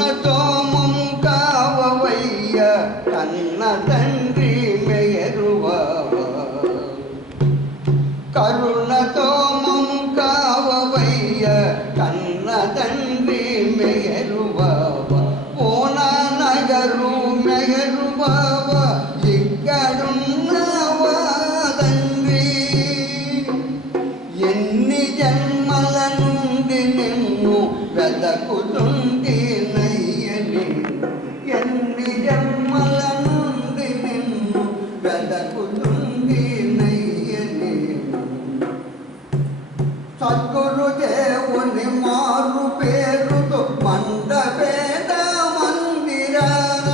కరుణతో మము కావవయ్య కన్న తండ్రి మెయరువావ కరుణతో మము కావవయ్య కన్న తండ్రి మెయరువావ పూనా నగరు మెయరువావ ఇక్కడున్నావా తండ్రి ఎన్ని జన్మల నుండి నిన్ను వెదకుతుంటే నయ్యని ఎన్ని జన్మల నుండి నిన్ను వెదకుతుంటే నయ్యని సద్గురు దేవుని మారు పేరుతో మండపేట మందిరాన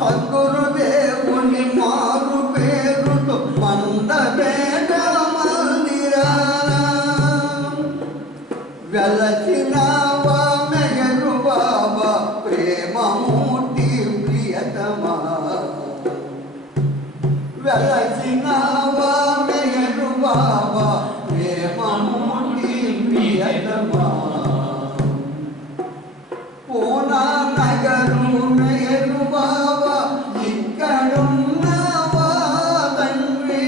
సద్గురు దేవుని మారు పేరుతో మండపేట మందిరాన వెలసినావా మెహరుబావ ప్రేమమూర్తి ప్రియతమా వెలసినావా మెహరుబావ ప్రేమమూర్తి ప్రియతమా పూనా నగరు మెహరుబావ ఇక్కడున్నావా తండ్రి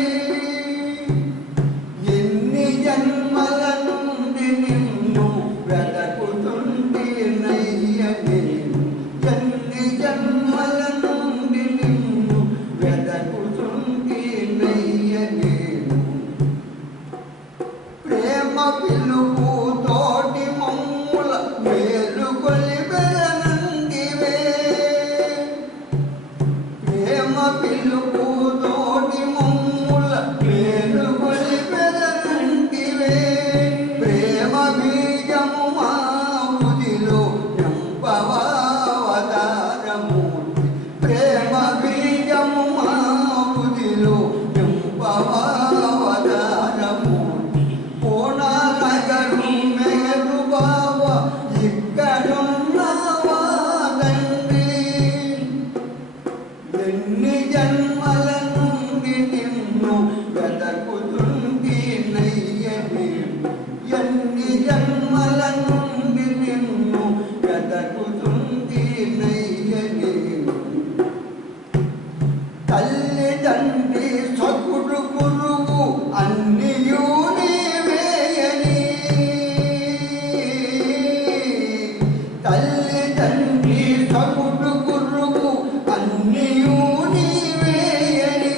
ఎన్ని జన్మల నుండి నిన్ను వెదకుతుంటే నయ్యని ఎన్ని జన్మల నుండి నిన్ను వెదకుతుంటే నయ్యని ప్రేమ పిలుపు తోటి మమ్ముల మేలుకొలిపెనందివే ప్రేమ పిలుపు తోటి మమ్ముల మేలుకొలిపెనందివే ప్రేమ బీజము మా ఉదిలో నింపవావతారమూర్తి ప్రేమ బీజము మా ఉదిలో నింపవావతారమూర్తి పూనా నగరు మెహరుబావ ఇక్కడున్నావా తండ్రి ఎన్ని జన్మల నుండి నిన్ను వెదకుతుంటే నయ్యని ఎన్ని జన్మల నుండి నిన్ను వెదకుతుంటే నయ్యని తల్లిదండ్రి సకుడు గురువు అన్నియూ నీవేయని తల్లిదండ్రి సకుడు గురువు అన్నియూ నీవేయని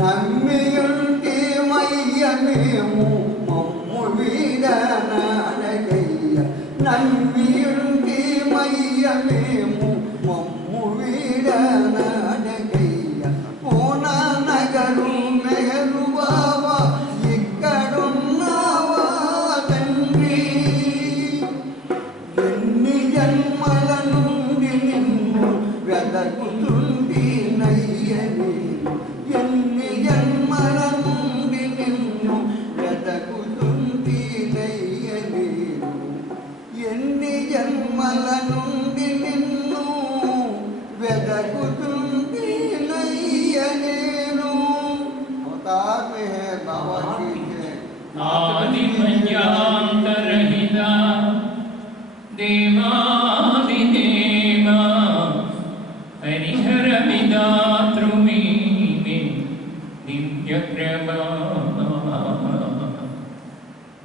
నమ్మియుంటి మయ్య మేము మమ్ము వీడనాడగయ్య నమ్మియుంటి మయ్య మేము మమ్ము వీడనాడగయ్య పూనా నగరు మెహరుబావ ఇక్కడున్నావా తండ్రి ఎన్ని జన్మల నుండి నిన్ను వెదకుతుంటే నయ్యని ఎన్ని జన్మల నుండి నిన్ను వెదకుతుంటే నయ్యని ఎన్ని జన్మల నుండి నిన్ను వెదకుతుంటే నయ్యనేను అవతార్ మే హై బాబా की जय आदि मध्यांतरहिता देवादिदेवा हरिहर विदातृमीने दिव्यप्रभा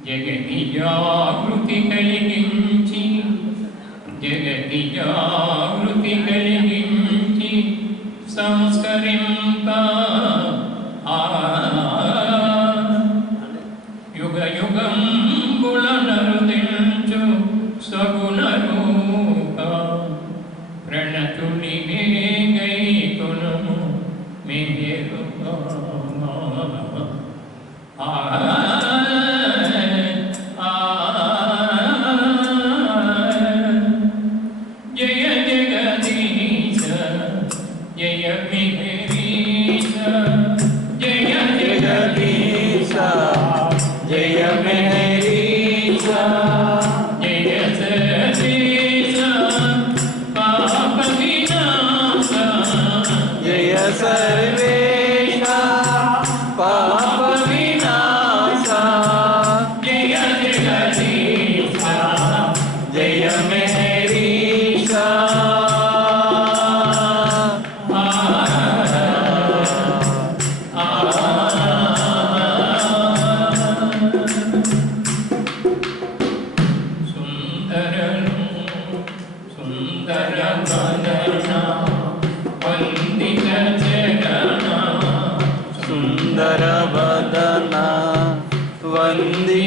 जगति जागृति కలిగించి జగతి జాగృతి కలిగించి సంస్కరింప యుగ యుగంబుల నరుదించు సగుణ రూప ప్రణతుని గైకొను మెహరుబా జయ జగదీశ జయ మెహరీశ జయ జగదీశ జయ మెహరీశ జయ సతీశ పాప వినాశ జయ సర్వేశ పాప వినాశ జయ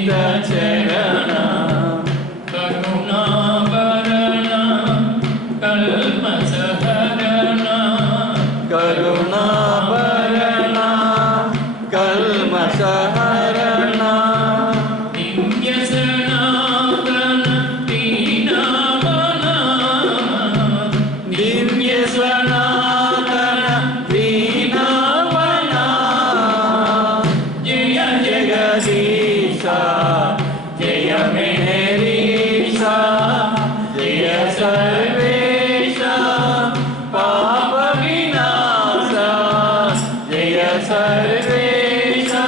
चरण करुणाभरण कल्मषहरण करुणाभरण कल्मषहरण दिव्य सनातन दीनावना दिव्य सनातन दीनावना जय जगदीशा जय मेहरीशा जय सर्वेशा पाप विनाशा जय सर्वेशा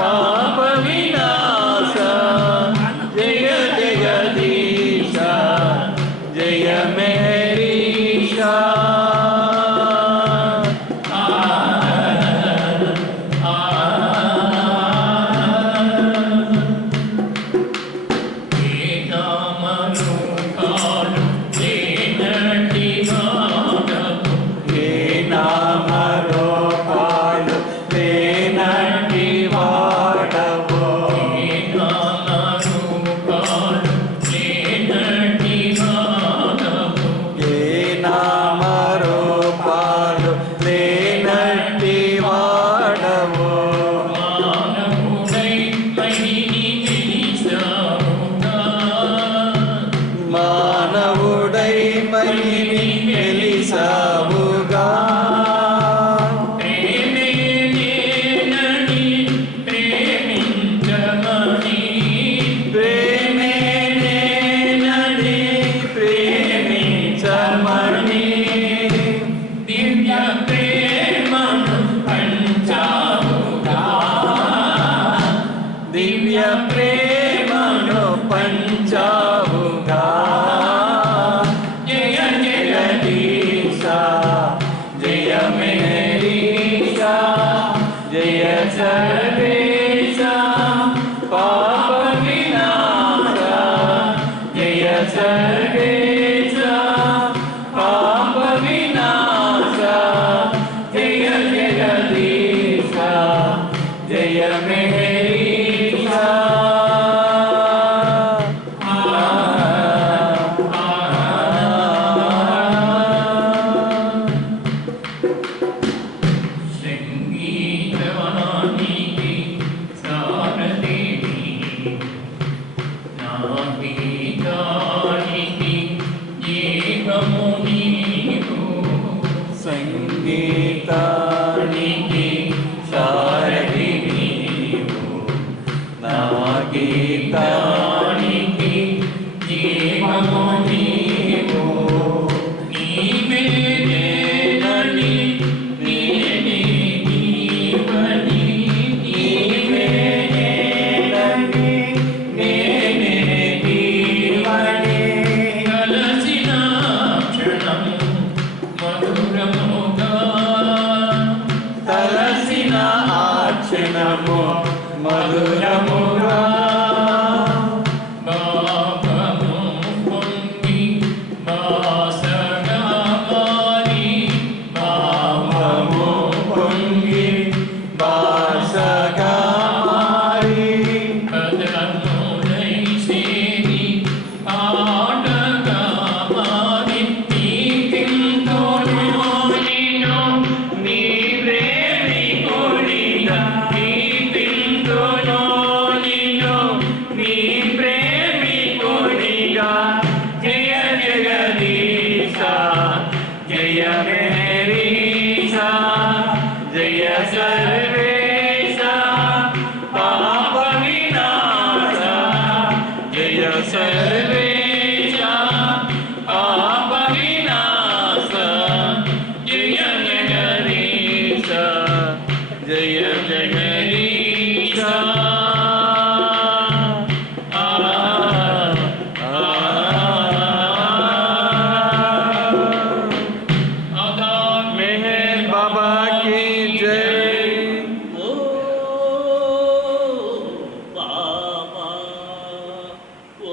पाप विनाशा जय जगदीशा जय मेहरीशा हे नाम रूपालु लेनट्टि वाडवो हे नाम रूपालु लेनट्टि वाडवो మానవుడై మహిని వెలిసావుగా ప్రేమే నేనని ప్రేమించమని దివ్య ప్రేమను పంచావుగా దివ్య ప్రేమను పంచావుగా జయ జగదీశా జయ మెహరీశా జయ సర్వేశా పాప వినాశా జయ సర్వేశా పాప వినాశా జయ జగదీశా జయ మెహరీశా సంగీతవానికి సారదేవి నా గీతానికి జీవము నీవు సంగీతానికి సారథి నీవు నా గీతానికి జీవము నీవు నీవే నేనని నేనే నీవని నీవే నేనని నేనే నీవని కలసిన క్షణం మధురముగా తలసిన ఆ క్షణము మధురముగా బాబము పొంగి బాసగా మారి భావము పొంగి భాషగా మారి పదములై సేరి పాటగా మారి నీకింతోను నిన్ను నీ ప్రేమి కొడిగా నీకింతోను నిన్ను నీ ప్రేమి కొడిగా జయ జగదీశా జయ మేరీశా జయ సర్వేశా పాప వినాశా జయ సర్వేశా పాప వినాశా జయ జగదీశా జయ జగదీశా मेहर बाबा की जय ओ बाबा ओ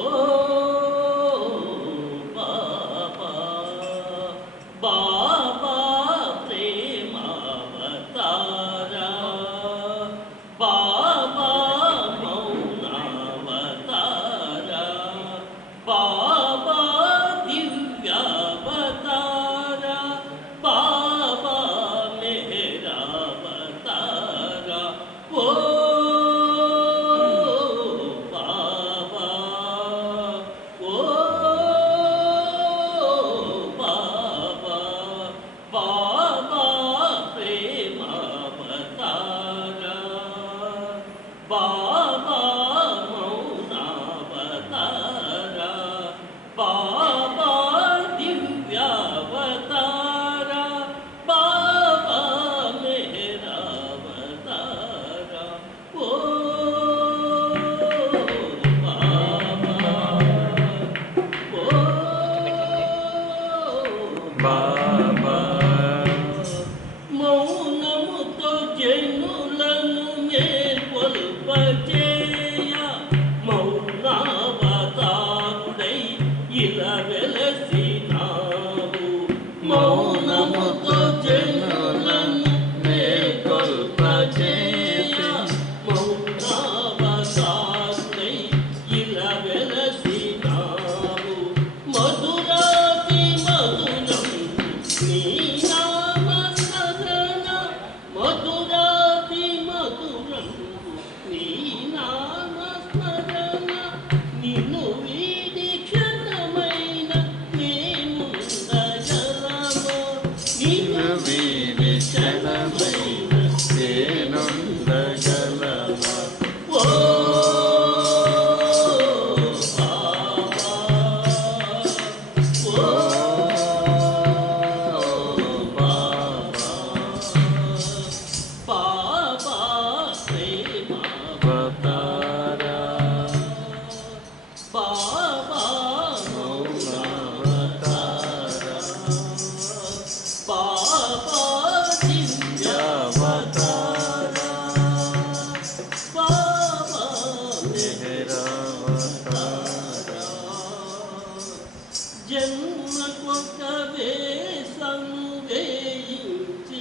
జన్మకొక వేషము వేయించినావు,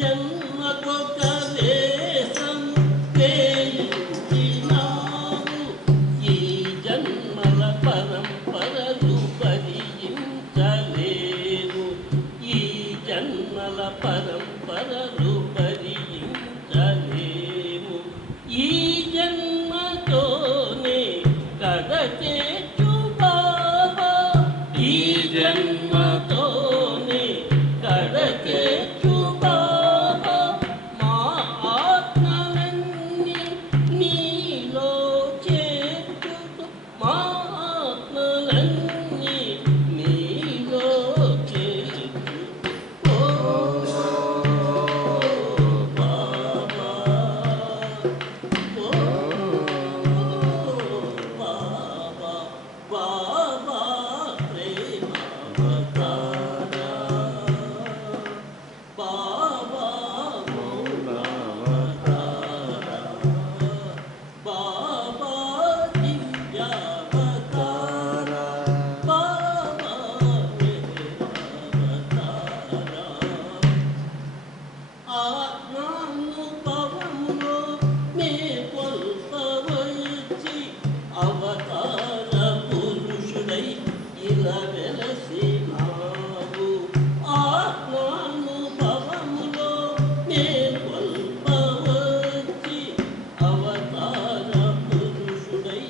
జన్మకొక వేషము వేయించినావు, ఈ జన్మల పరంపరలు భరించలేవు, ఈ జన్మల పరంపరలు భరించలేము, ఈ జన్మతోనే కడచేచు బాబా, ఈ జన్మతోనే కడచేచు బాబా, మా ఆత్మలన్నీ నీలో చేర్చుతూ, మా ఆత్మలన్నీ నీలో చేర్చుతూ, ఓ బాబా, ఓ బాబా, బాబా ప్రేమావతారా, బాబా మౌనావతారా, బాబా దివ్యావతారా, బాబా ప్రేమావతారా, ఆత్మానుభవములో మే కొల్పవచ్చి అవతార పురుషుడై ఇలా వెలసినావు, ఆత్మానుభవములో మే కొల్పవచ్చి అవతార పురుషుడై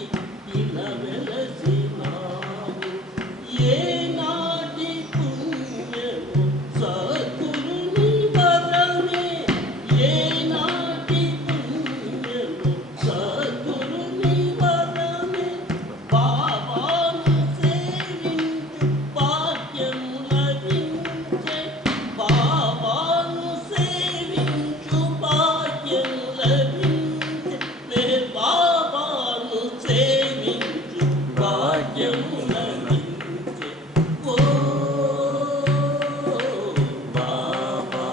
ఇలా వెలసినావు, ఏనాటి పుణ్యము సద్గురుని వరమే, ఏనాటి పుణ్యము సద్గురుని వరమే, బాబాను సేవించు భాగ్యము లభించే, బాబాను సేవించు భాగ్యము లభించే, మే బాబాను సేవించు భాగ్యము లభించే, ఓ బాబా,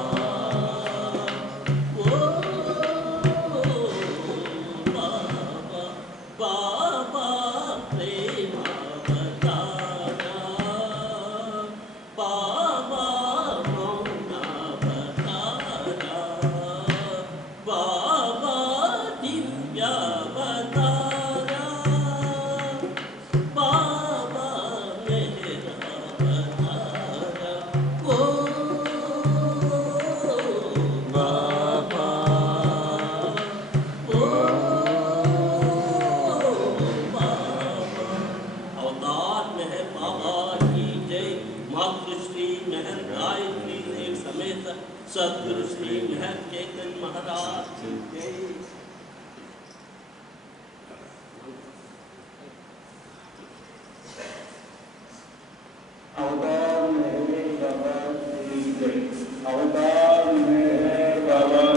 ఓ బాబా, బాబా ప్రేమావతారా, బాబా మౌనావతారా, బాబా దివ్యావతారా, బాబా మెహరావతారా, ఓ బాబా, ఓ बाबा, अवतार मेहर बाबा की जय, मातृश्री मेहर गायत्री देव समेत सदगुरु श्री मेहर केतन महाराज की जय।